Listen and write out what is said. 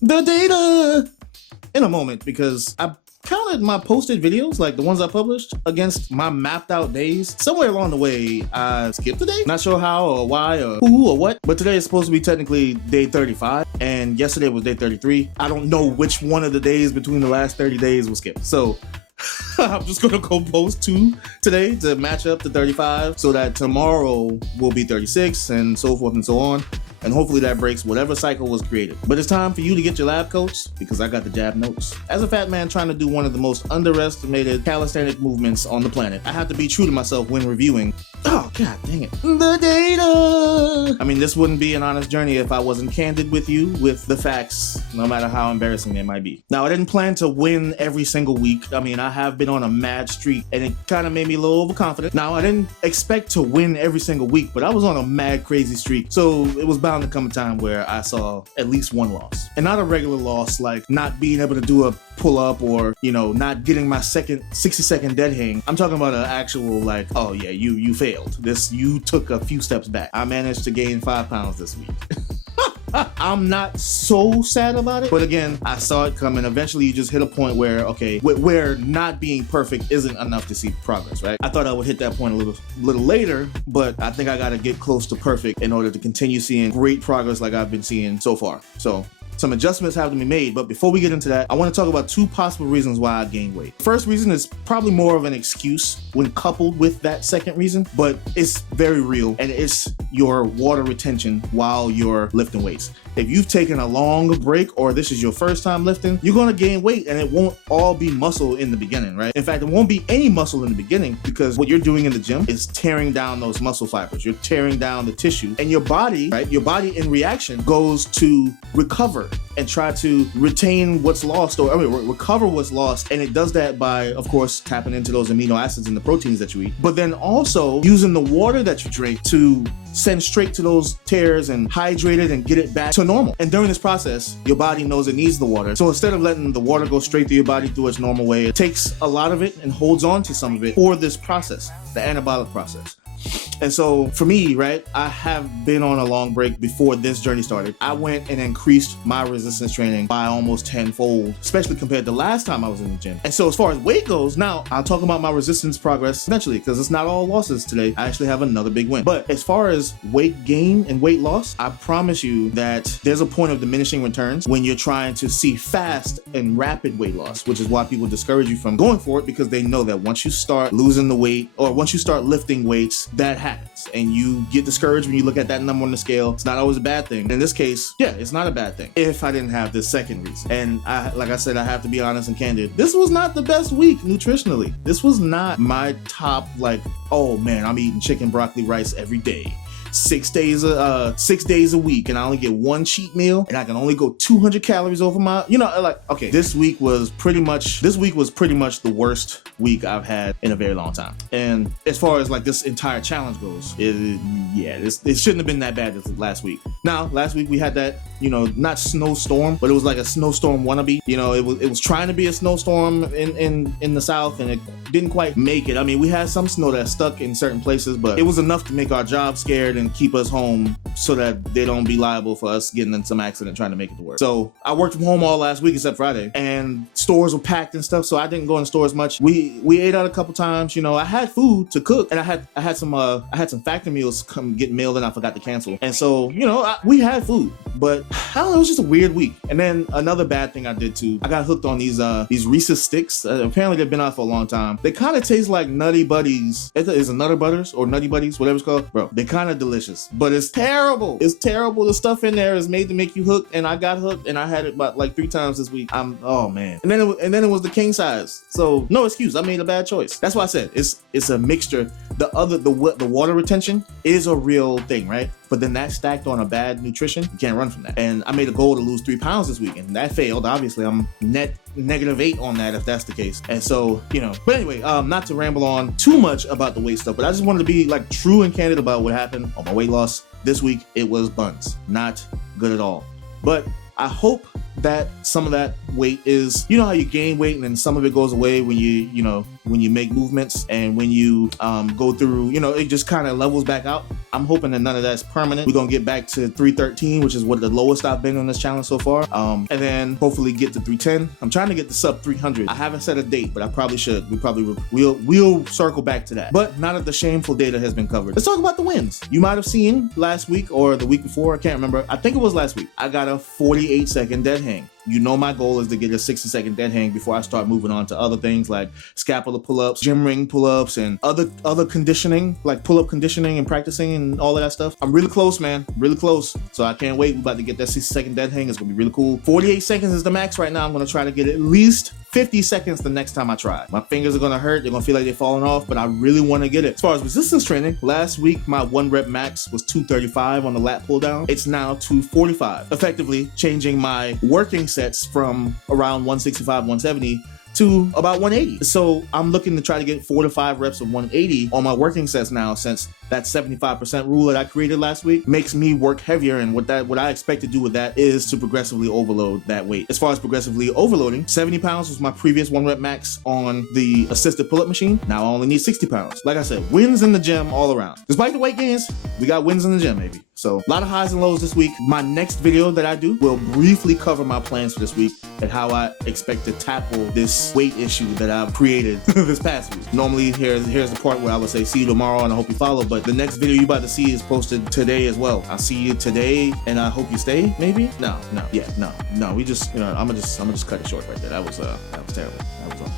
the data in a moment, because I counted my posted videos, like the ones I published, against my mapped out days. Somewhere along the way, I skipped a day. Not sure how or why or who or what, but today is supposed to be technically day 35, and yesterday was day 33. I don't know which one of the days between the last 30 days was skipped. So I'm just gonna go post 2 today to match up to 35 so that tomorrow will be 36 and so forth and so on. And hopefully that breaks whatever cycle was created. But it's time for you to get your lab coats, because I got the jab notes. As a fat man trying to do one of the most underestimated calisthenic movements on the planet, I have to be true to myself when reviewing. Oh, god dang it. The data! I mean, this wouldn't be an honest journey if I wasn't candid with you with the facts, no matter how embarrassing they might be. Now, I didn't plan to win every single week. I mean, I have been on a mad streak, and it kind of made me a little overconfident. Now, I didn't expect to win every single week, but I was on a mad crazy streak. So it was bound to come a time where I saw at least one loss. And not a regular loss, like not being able to do a pull-up or, you know, not getting my second 60-second dead hang. I'm talking about an actual, like, oh yeah, you failed. You took a few steps back. I managed to gain 5 pounds this week. I'm not so sad about it, but again, I saw it coming. Eventually you just hit a point where, okay, where not being perfect isn't enough to see progress, right? I thought I would hit that point a little later, but I think I gotta get close to perfect in order to continue seeing great progress like I've been seeing so far. So some adjustments have to be made, but before we get into that, I want to talk about 2 possible reasons why I gained weight. First reason is probably more of an excuse when coupled with that second reason, but it's very real, and it's your water retention while you're lifting weights. If you've taken a long break or this is your first time lifting, you're gonna gain weight, and it won't all be muscle in the beginning, right? In fact, it won't be any muscle in the beginning, because what you're doing in the gym is tearing down those muscle fibers. You're tearing down the tissue, and your body, right? Your body in reaction goes to recover and try to retain what's lost, or recover what's lost. And it does that by, of course, tapping into those amino acids and the proteins that you eat, but then also using the water that you drink to send straight to those tears and hydrate it and get it back to normal. And during this process, your body knows it needs the water. So instead of letting the water go straight through your body through its normal way, it takes a lot of it and holds on to some of it for this process, the anabolic process. And so for me, right, I have been on a long break before this journey started. I went and increased my resistance training by almost 10-fold, especially compared to last time I was in the gym. And so as far as weight goes, now I'll talk about my resistance progress eventually, because it's not all losses today. I actually have another big win. But as far as weight gain and weight loss, I promise you that there's a point of diminishing returns when you're trying to see fast and rapid weight loss, which is why people discourage you from going for it, because they know that once you start losing the weight or once you start lifting weights, that happens. And you get discouraged when you look at that number on the scale. It's not always a bad thing. In this case, yeah, it's not a bad thing if I didn't have this second reason. And like I said, I have to be honest and candid. This was not the best week nutritionally. This was not my top, like, oh man, I'm eating chicken, broccoli, rice every day. 6 days a week, and I only get 1 cheat meal, and I can only go 200 calories over my, like, okay, this week was pretty much the worst week I've had in a very long time. And as far as like this entire challenge goes, it shouldn't have been that bad this last week. Now, last week we had that, not snowstorm, but it was like a snowstorm wannabe. It was trying to be a snowstorm in the south, and it didn't quite make it. I mean, we had some snow that stuck in certain places, but it was enough to make our job scared and keep us home so that they don't be liable for us getting in some accident trying to make it to work. So I worked from home all last week except Friday, and stores were packed and stuff, so I didn't go in stores much. We ate out a couple times. I had food to cook, and I had some factory meals come get mailed and I forgot to cancel. And so, we had food, but I don't know, it was just a weird week. And then another bad thing I did too, I got hooked on these Reese's sticks. Apparently they've been out for a long time. They kind of taste like Nutty Buddies. Is it Nutter Butters or Nutty Buddies, whatever it's called? Bro, they kind of delicious, but it's terrible. It's terrible. The stuff in there is made to make you hooked, and I got hooked, and I had it about like 3 times this week. Oh man. And then it was the king size. So no excuse. I made a bad choice. That's why I said it's a mixture. The water retention is a real thing, right? But then that stacked on a bad nutrition, you can't run from that. And I made a goal to lose 3 pounds this week, and that failed. Obviously, I'm net -8 on that if that's the case. And so, but anyway, not to ramble on too much about the weight stuff, but I just wanted to be like true and candid about what happened on my weight loss this week. It was buns, not good at all. But I hope that some of that weight is, how you gain weight and then some of it goes away when when you make movements and when you go through, you know, it just kind of levels back out. I'm hoping that none of that's permanent. We're gonna get back to 313, which is what the lowest I've been on this challenge so far. And then hopefully get to 310. I'm trying to get the sub 300. I haven't set a date, but I probably should. We'll circle back to that. But now that the shameful data has been covered, let's talk about the wins. You might have seen last week or the week before, I can't remember. I think it was last week. I got a 48-second dead hang. You know my goal is to get a 60-second dead hang before I start moving on to other things like scapula pull-ups, gym ring pull-ups, and other conditioning, like pull-up conditioning and practicing and all of that stuff. I'm really close, man. Really close. So I can't wait. We're about to get that 60-second dead hang. It's gonna be really cool. 48 seconds is the max right now. I'm gonna try to get at least 50 seconds the next time I try. My fingers are gonna hurt. They're gonna feel like they're falling off, but I really wanna get it. As far as resistance training, last week my 1 rep max was 235 on the lat pull down. It's now 245, effectively changing my working sets from around 165, 170 to about 180. So I'm looking to try to get 4 to 5 reps of 180 on my working sets now, since that 75% rule that I created last week makes me work heavier. And what I expect to do with that is to progressively overload that weight. As far as progressively overloading, 70 pounds was my previous 1 rep max on the assisted pull-up machine. Now I only need 60 pounds. Like I said, wins in the gym all around. Despite the weight gains, we got wins in the gym, maybe. So a lot of highs and lows this week. My next video that I do will briefly cover my plans for this week and how I expect to tackle this weight issue that I've created this past week. Normally, here's the part where I would say see you tomorrow and I hope you follow, but the next video you're about to see is posted today as well. I'll see you today and I hope you stay, maybe? No. We just, you know, I'm gonna just cut it short right there. That was terrible. That was